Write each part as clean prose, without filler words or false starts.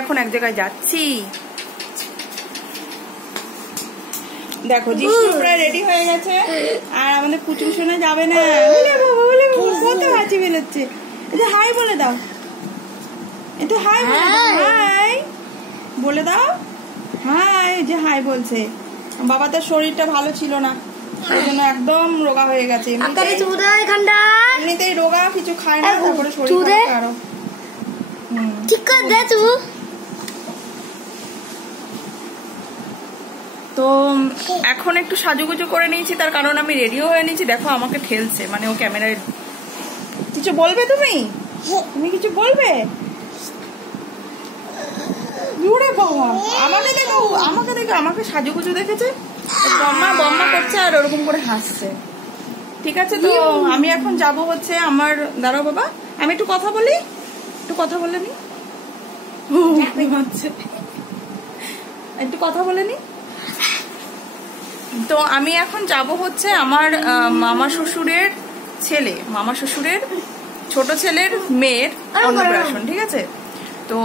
এখন এক জায়গায় যাচ্ছি। দেখো জিষ্ণু প্রায় রেডি হয়ে গেছে, আর আমাদের পুচু শোনা যাবে না। কত হাঁচি বেরোচ্ছে। এটা হাই বলে দাও, একটু হাই বলে দাও, হাই বলে দাও, হাই। যে হাই বলছে। বাবা তার শরীরটা ভালো ছিল না, সেই জন্য একদম রোগা হয়ে গেছে। এমনিতেই রোগা, কিছু খায় না, তারপরে শরীর আরো ঠিক করে দে। তো এখন একটু সাজুগুজু করে নিয়েছি, তার কারণ আমি রেডিও হয়ে নিয়েছি। দেখো আমাকে ঠেলছে, মানে ও ক্যামেরায়। কিছু বলবে তুমি? তুমি কিছু বলবে? আমাকে দেখো, আমাকে দেখো, আমাকে সাজুগুজু দেখেছে, বম্মা বম্মা করছে আর ওরকম করে হাসছে। ঠিক আছে, তো আমি এখন যাব হচ্ছে আমার, দাঁড়াও বাবা আমি একটু কথা বলি, একটু কথা বলে নি, একটু কথা বলে নি। তো আমি এখন যাব হচ্ছে আমার মামা শ্বশুরের ছেলে, মামা শ্বশুরের ছোট ছেলের মেয়ের অন্নপ্রাশন। ঠিক আছে, তো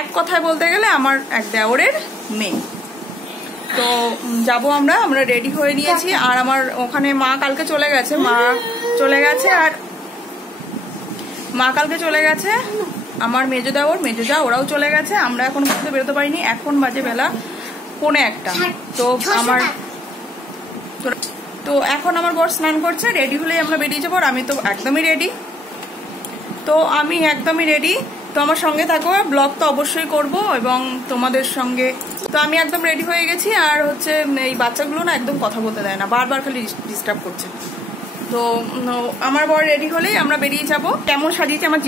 এক কথায় বলতে গেলে আমার এক দেওরের মেয়ে। তো যাব আমরা রেডি হয়ে নিয়েছি। আর আমার ওখানে মা কালকে চলে গেছে, মা চলে গেছে, আর মা কালকে চলে গেছে। আমার মেজো দেওর মেজো যা ওরাও চলে গেছে। আমরা এখন পর্যন্ত বেরোতে পারিনি, এখন বাজে বেলা 1:45। তো এখন আমার বর স্নান করছে, রেডি হলেই আমরা বেরিয়ে যাবো। আর আমি তো একদমই রেডি, তো আমি একদমই রেডি। তো আমার সঙ্গে থাকো, ব্লগ তো অবশ্যই করব এবং তোমাদের সঙ্গে। তো আমি একদম রেডি হয়ে গেছি। আর হচ্ছে এই বাচ্চাগুলো না একদম কথা বলতে দেয় না, বারবার খালি ডিস্টার্ব করছে। তো আমার বর রেডি হলেই আমরা বেরিয়ে যাব। কেমন সাজিয়েছে আমার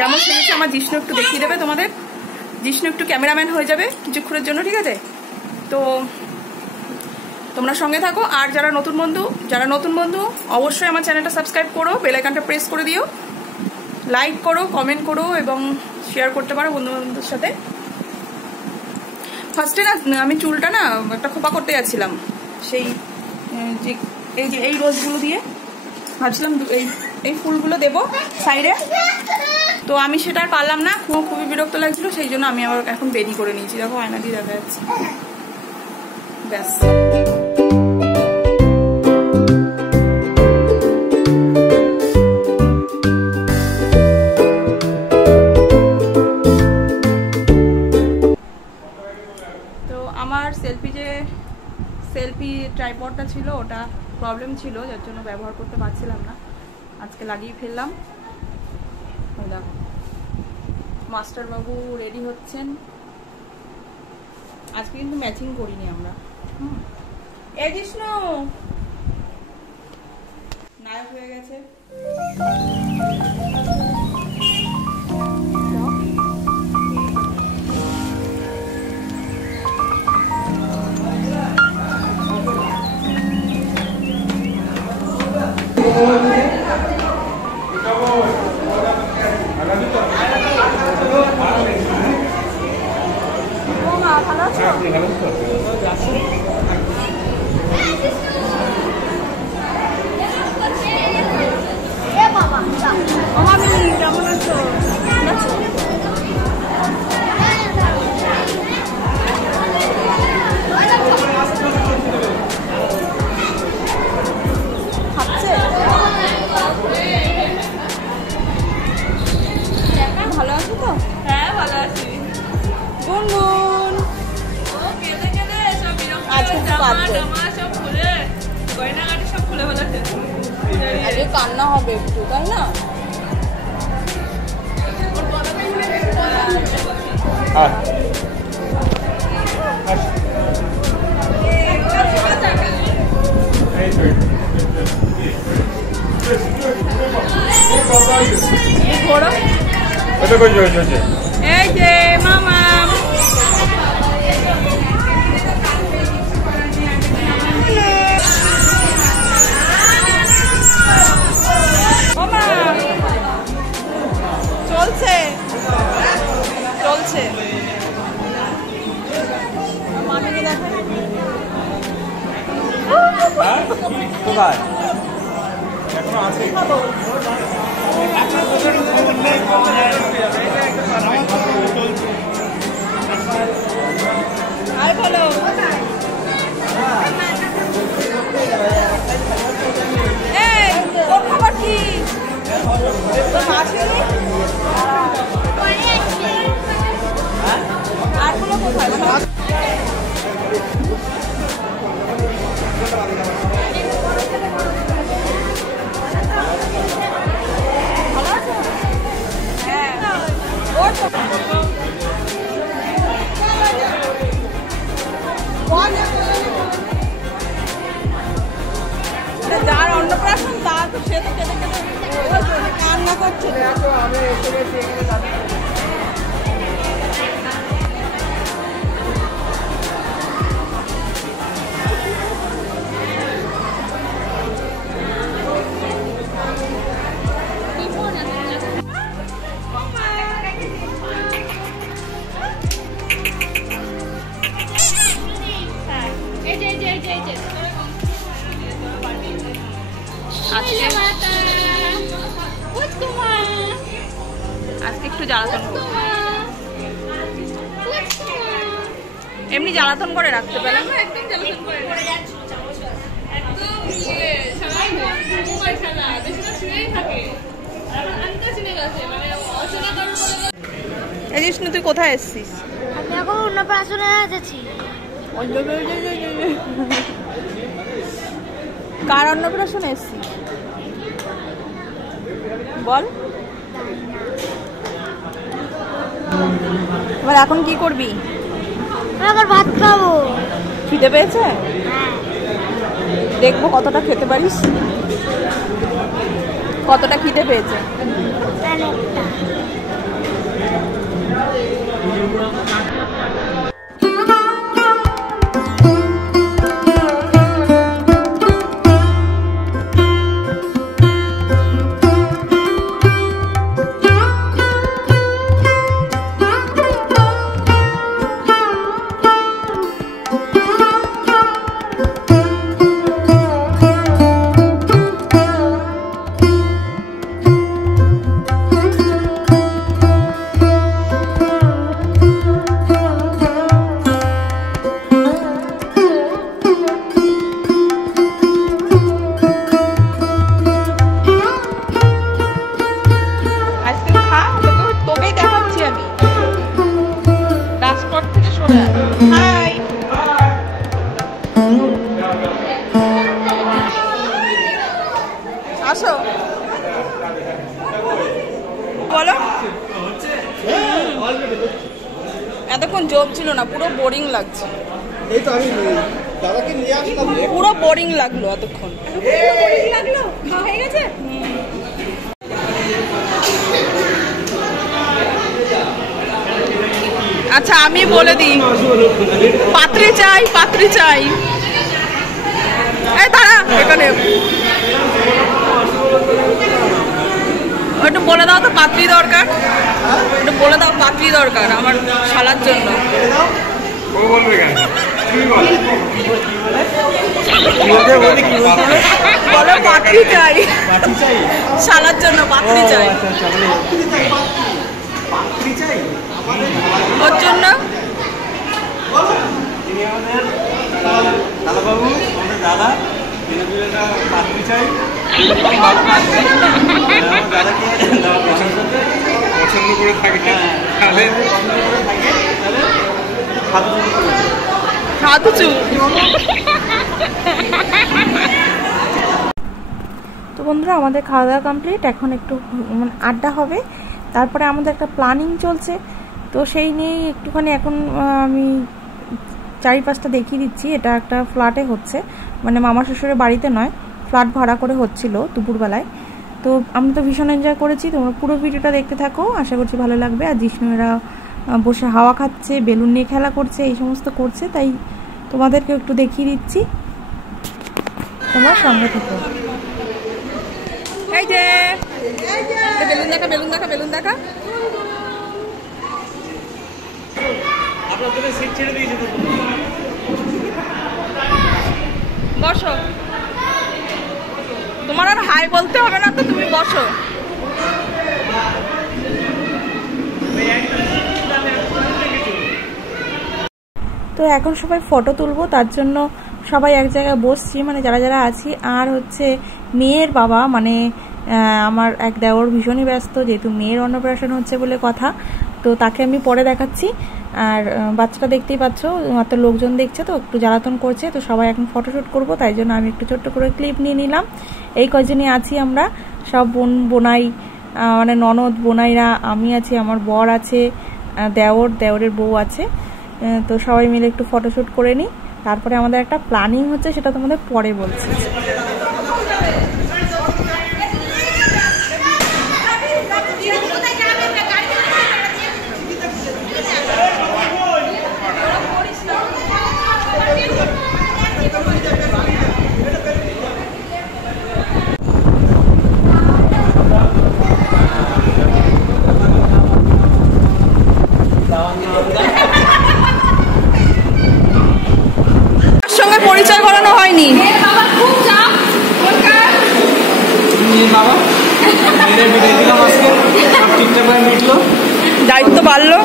কেমন সেজেছে আমার জিষ্ণু একটু দেখিয়ে দেবে তোমাদের। জিষ্ণু একটু ক্যামেরাম্যান হয়ে যাবে কিছুক্ষণের জন্য, ঠিক আছে? তো তোমরা সঙ্গে থাকো। আর যারা নতুন বন্ধু অবশ্যই আমার চ্যানেলটা সাবস্ক্রাইব করো, বেল আইকনটা প্রেস করে দিও, লাইক করো, কমেন্ট করো এবং শেয়ার করতে পারো বন্ধু বান্ধবদের সাথে। ফার্স্টে না আমি চুলটা না একটা খোপা করতে যাচ্ছিলাম, সেই যে এই রোজগুলো দিয়ে ভাবছিলাম এই ফুলগুলো দেবো সাইডে। তো আমি সেটা আর পারলাম না, খুবই বিরক্ত লাগছিল, সেই জন্য আমি আবার এখন বেরি করে নিয়েছি। দেখো আয়না দিয়ে দেখা যাচ্ছে, ব্যাস। আমার সেলফি ট্রাইপডটা ছিল, ওটা প্রবলেম ছিল, যার জন্য ব্যবহার করতে পারছিলাম না। আজকে লাগিয়ে ফেললাম। দেখো মাস্টার বাবু রেডি হচ্ছেন। আজকে কিন্তু ম্যাচিং করিনি আমরা। এই জিষ্ণু নায়ক হয়ে গেছে। কেমন আছো? ভালো আছো তো? হ্যাঁ ভালো আছি। গুনগুন আজকে কান্না হবে একটু, তাই না? এই যে মামা চলছে চলছে। কোথায় এখনো আছে? খোলো। এই তোর খবর কি? তোর মা আসেনি? আর গুলো কোথায়? যার অন্নপ্রাশন তার তো সে তো কেটে কেটে কান্না করছে। আজকে একটু জ্বালাতন করবো, এমনি জ্বালাতন করে রাখতে পারে। একদম জ্বালাতন করে এই জিনিস তুই কোথায় এসছিস? আমি এখন অন্নপ্রাশনে যাচ্ছি। কার অন্নপ্রাশনে এসছিস বল? এবার এখন কি করবি? আবার ভাত খাবো। খিদে পেয়েছে? দেখবো কতটা খেতে পারিস, কতটা খিদে পেয়েছে। আসো বলো। এতক্ষণ জব ছিল না, পুরো বোরিং লাগছে। এই তো আমি দাদাকে নিয়ে আসলাম, পুরো বোরিং লাগলো এতক্ষণ। বোরিং লাগলো, হয়ে গেছে। আচ্ছা আমি বলে দিই, পাত্রী চাই, পাত্রী চাই। এই দাঁড়া, এখানে একটু বলে দাও তো পাত্রী দরকার, একটু বলে দাও পাত্রী দরকার আমার শালার জন্য। বলো পাত্রী চাই, শালার জন্য পাত্রী চাই, ওর জন্য। দাদাবাবু, দাদা পাত্রী চাই, দাদাকে পছন্দ করে থাকে, তাহলে তো বন্ধুরা আমাদের খাওয়া দাওয়া কমপ্লিট, এখন একটু মানে আড্ডা হবে, তারপরে আমাদের একটা প্ল্যানিং চলছে। তো সেই নিয়েই একটুখানি এখন আমি চারিপাশটা দেখিয়ে দিচ্ছি। এটা একটা ফ্ল্যাটে হচ্ছে, মানে মামা শ্বশুরের বাড়িতে নয়, ফ্ল্যাট ভাড়া করে হচ্ছিল দুপুরবেলায়। তো আমরা তো ভীষণ এনজয় করেছি, তোমরা পুরো ভিডিওটা দেখতে থাকো, আশা করছি ভালো লাগবে। আর জিষ্ণুরা বসে হাওয়া খাচ্ছে, বেলুন নিয়ে খেলা করছে, এই সমস্ত করছে, তাই তোমাদেরকে একটু দেখিয়ে দিচ্ছি, তোমরা সঙ্গে থেকো। এই যে বেলুন দেখা, বেলুন দেখা, বেলুন দেখা। বসো, তোমার আর হাই বলতে হবে না তো, তুমি বসো। তো এখন সবাই ফটো তুলবো, তার জন্য সবাই এক জায়গায় বসছি, মানে যারা যারা আছি। আর হচ্ছে মেয়ের বাবা, মানে আমার এক দেওর ভীষণই ব্যস্ত, যেহেতু মেয়ের অন্নপ্রাশন হচ্ছে বলে কথা, তো তাকে আমি পরে দেখাচ্ছি। আর বাচ্চাটা দেখতেই পাচ্ছ, মাত্র লোকজন দেখছে তো একটু জ্বালাতন করছে, তো সবাই এখন ফটোশ্যুট করব, তাই জন্য আমি একটু ছোট্ট করে ক্লিপ নিয়ে নিলাম। এই কয়জনই আছি আমরা, সব বোনাই, মানে ননদ বোনাইরা, আমি আছি, আমার বর আছে, দেওরের বউ আছে। তো সবাই মিলে একটু ফটোশ্যুট করে নিই, তারপরে আমাদের একটা প্ল্যানিং হচ্ছে, সেটা তোমাদের পরে বলছি। সঙ্গে পরিচয় করানো হয়নি। দায়িত্ব বাড়লো।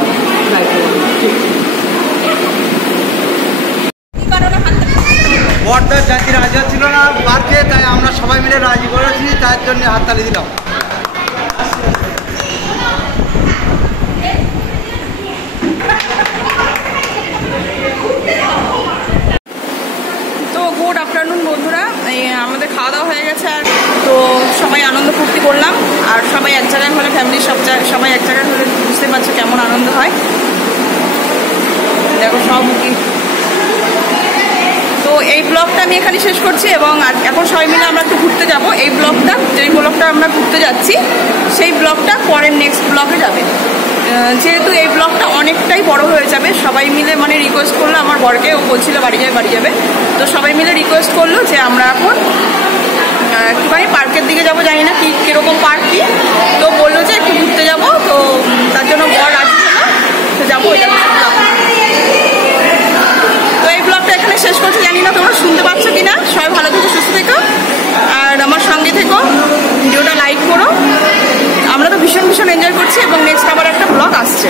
বড়দার জাতি রাজি ছিল না পার্কে, তাই আমরা সবাই মিলে রাজি করেছি, তার জন্য হাততালি দিলাম। তো গুড আফটারনুন বন্ধুরা, আমাদের খাওয়া দাওয়া হয়ে গেছে, আর তো সবাই আনন্দ ফুর্তি করলাম। আর সবাই এক জায়গায় হলে, ফ্যামিলির সবাই এক জায়গায় হলে বুঝতে পারছো কেমন আনন্দ হয়। দেখো সব তো এই ব্লগটা আমি এখানে শেষ করছি, এবং এখন সবাই মিলে আমরা একটু ঘুরতে যাব। এই ব্লগটা, যেই ব্লগটা আমরা ঘুরতে যাচ্ছি, সেই ব্লগটা পরের নেক্সট ব্লগে যাবে। যেহেতু এই ব্লগটা অনেকটাই বড় হয়ে যাবে, সবাই মিলে মানে রিকোয়েস্ট করলো আমার বরকে, ও বলছিল বাড়ি যাবে, তো সবাই মিলে রিকোয়েস্ট করলো যে আমরা এখন একটুখানি পার্কের দিকে যাবো, জানি না কীরকম পার্ক কি, তো বললো যে একটু ঘুরতে যাবো, তো তার জন্য বর রাজি হলো, তো যাবো। তো এই ব্লগটা এখানে শেষ করছি, জানি না তোমরা শুনতে পাচ্ছ কিনা। সবাই ভালো থেকো, সুস্থ থেকো, আর আমার সঙ্গে থেকো, ভিডিওটা লাইক করো। আমরা তো ভীষণ এনজয় করছি, এবং নেক্সট আবার একটা ব্লগ আসছে।